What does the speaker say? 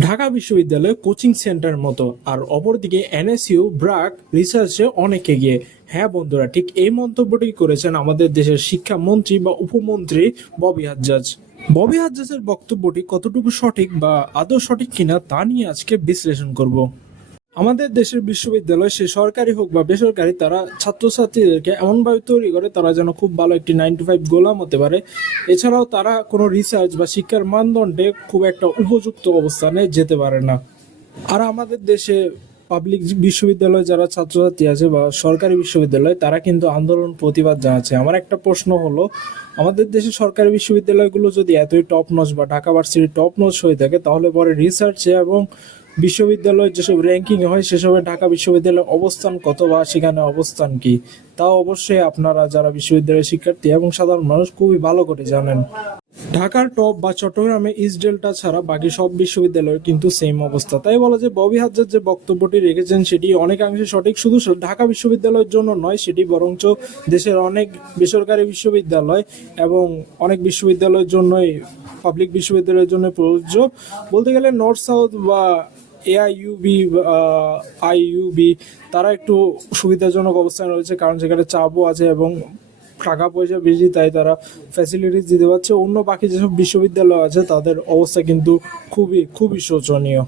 ঢাকা বিশ্ববিদ্যালয় coaching centre মতো, আর অপরদিকে এনএসইউ ব্র্যাক রিসার্চে অনেক এগিয়ে। হ্যাঁ বন্ধুরা, ঠিক এই মন্তব্যটি করেছেন আমাদের দেশের শিক্ষামন্ত্রী বা উপমন্ত্রী ববি হাজ্জাজ। ববি হাজ্জাজের বক্তব্যটি কতটুকু সঠিক বা আদৌ সঠিক কিনা তা নিয়ে আজকে বিশ্লেষণ করব। আমাদের দেশের বিশ্ববিদ্যালয়, সে সরকারি হোক বা বেসরকারি, তারা ছাত্রছাত্রীদেরকে এমনভাবে তৈরি করে তারা যেন খুব ভালো একটি 9 to 5 গোলাম হতে পারে। এছাড়াও তারা কোনো রিসার্চ বা শিক্ষার মানদণ্ডে খুব একটা উপযুক্ত অবস্থানে যেতে পারে না। আর আমাদের দেশে পাবলিক বিশ্ববিদ্যালয় যারা ছাত্রছাত্রী আছে বা সরকারি বিশ্ববিদ্যালয়, তারা কিন্তু আন্দোলন প্রতিবাদ জানাচ্ছে। আমার একটা প্রশ্ন হলো, আমাদের দেশে সরকারি বিশ্ববিদ্যালয়গুলো যদি এতই টপ নচ বা ঢাকা ভার্সিটি টপ নচ হয়ে থাকে, তাহলে পরে রিসার্চে এবং বিশ্ববিদ্যালয়ের যেসব র্যাঙ্কিং হয় সেসবে ঢাকা বিশ্ববিদ্যালয়ের অবস্থান কত বা সেখানে অবস্থান কি, তাও অবশ্যই আপনারা যারা বিশ্ববিদ্যালয়ের শিক্ষার্থী এবং সাধারণ মানুষ খুবই ভালো করে জানেন। ঢাকার টপ বা চট্টগ্রামে ইস্ট ডেল্টা ছাড়া বাকি সব বিশ্ববিদ্যালয়ের কিন্তু সেম অবস্থা। তাই বলা যায় ববি হাজ্জাজ যে বক্তব্যটি রেখেছেন সেটি অনেকাংশে সঠিক। শুধু ঢাকা বিশ্ববিদ্যালয়ের জন্য নয়, সেটি বরঞ্চ দেশের অনেক বেসরকারি বিশ্ববিদ্যালয় এবং অনেক বিশ্ববিদ্যালয়ের জন্যই, পাবলিক বিশ্ববিদ্যালয়ের জন্য প্রযোজ্য। বলতে গেলে নর্থ সাউথ বা এআইইউবি, আইইউবি, তারা একটু সুবিধাজনক অবস্থানে রয়েছে, কারণ সেখানে চাপও আছে এবং টাকা পয়সা বেশি, তাই তারা ফ্যাসিলিটিস দিতে পারছে। অন্য বাকি যেসব বিশ্ববিদ্যালয় আছে তাদের অবস্থা কিন্তু খুবই খুবই শোচনীয়।